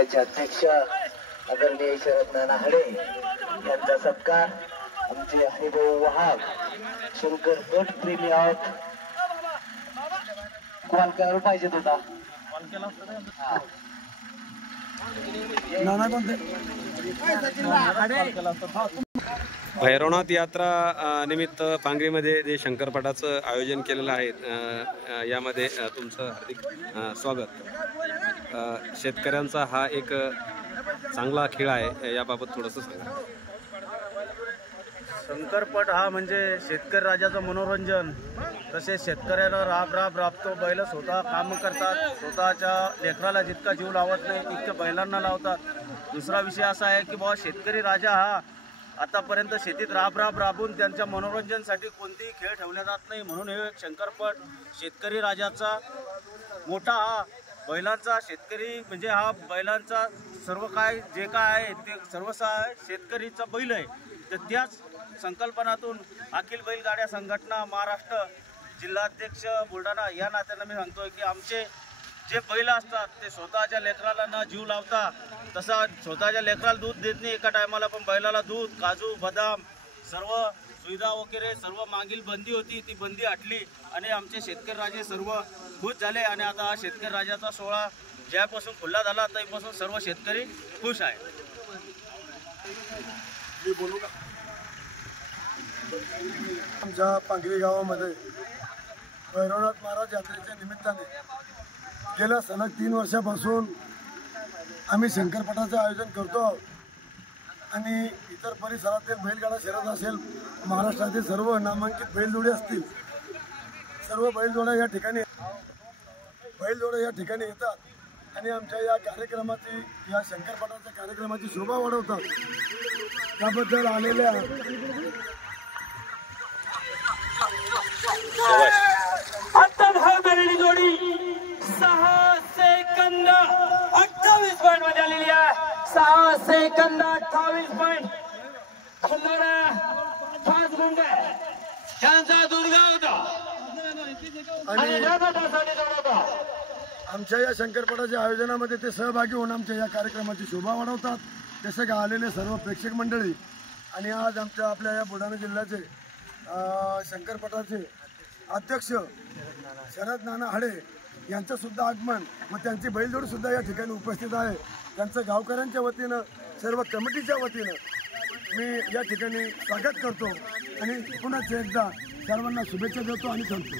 जिल्ह्याचे अध्यक्ष आदरणीय शरद नाना हडे यांचा सत्कार आमचे हरिभाऊ वाहक शंकर गट प्रेमी आहोत. कॉल करायला पाहिजे होता. भैरवनाथ यात्रा निमित्त पांगरीमध्ये जे शंकरपटाचं आयोजन केलेलं आहे यामध्ये तुमचं हार्दिक स्वागत. शेतकऱ्यांचा हा एक चांगला खेळ आहे, याबाबत थोडंसं सांगा. शंकरपट हा म्हणजे शेतकरी राजाचं मनोरंजन. तसेच शेतकऱ्याला राबतो. बैल स्वतः काम करतात, स्वतःच्या लेकराला जितका जीव लावत नाही तितकं बैलांना लावतात. दुसरा विषय असा आहे की बाबा शेतकरी राजा हा आतापर्यंत शेतीत राबून त्यांच्या मनोरंजनासाठी कोणतेही खेळ ठेवले जात नाही. म्हणून हे शंकरपट शेतकरी राजाचा मोठा हा बैलांचा शेतकरी म्हणजे हा बैलांचा सर्व काय जे काय आहे ते सर्व शेतकरीचा बैल आहे. तर त्याच संकल्पनातून अखिल बैलगाड्या संघटना महाराष्ट्र जिल्हाध्यक्ष बुलढाणा या नात्यानं मी सांगतोय की आमचे जे बैल असतात ते स्वतःच्या लेकराला न जीव लावता, तसा स्वतःच्या लेकराला दूध देत नाही एका टायमाला, पण बैलाला दूध, काजू, बदाम सर्व सुविधा वगैरे सर्व मागील बंदी होती ती बंदी हटली आणि आमचे शेतकरी राजे सर्व खुश झाले. आणि आता हा शेतकरी राजाचा सोहळा ज्यापासून खुल्ला झाला त्यापासून सर्व शेतकरी खुश आहे. मी बोलू का? आमच्या पांगरी गावामध्ये भैरवनाथ महाराज यात्रेच्या निमित्ताने गेल्या सलग 3 वर्षापासून आम्ही शंकरपटाचं आयोजन करतो आणि इतर परिसरातील बैलगाडा शर्यत असेल, महाराष्ट्रातील सर्व नामांकित बैलजोडे असतील, सर्व बैलजोड्या या ठिकाणी येतात आणि आमच्या या कार्यक्रमाची, या शंकरपटाच्या कार्यक्रमाची शोभा वाढवतात. त्याबद्दल आलेल्या जोडी 6 सेकंद 28 पॉइंट मध्ये आलेली आहे. 6 सेकंद 28 पॉइंट. खल्लारा 5 गुंड त्यांचा दुर्गा होता आणि आमच्या या शंकरपटाच्या आयोजनामध्ये ते सहभागी होऊन आमच्या या कार्यक्रमाची शोभा वाढवतात. तसे का आलेले सर्व प्रेक्षक मंडळी आणि आज आपल्या या बुलढाणा जिल्ह्याचे शंकरपटाचे अध्यक्ष शरद नाना हडे यांचं सुद्धा आगमन व त्यांची बैलजोडी सुद्धा या ठिकाणी उपस्थित आहे. त्यांचं गावकऱ्यांच्या वतीनं, सर्व कमिटीच्या वतीनं मी या ठिकाणी स्वागत करतो आणि पुन्हा एकदा सर्वांना शुभेच्छा देतो आणि थांबतो.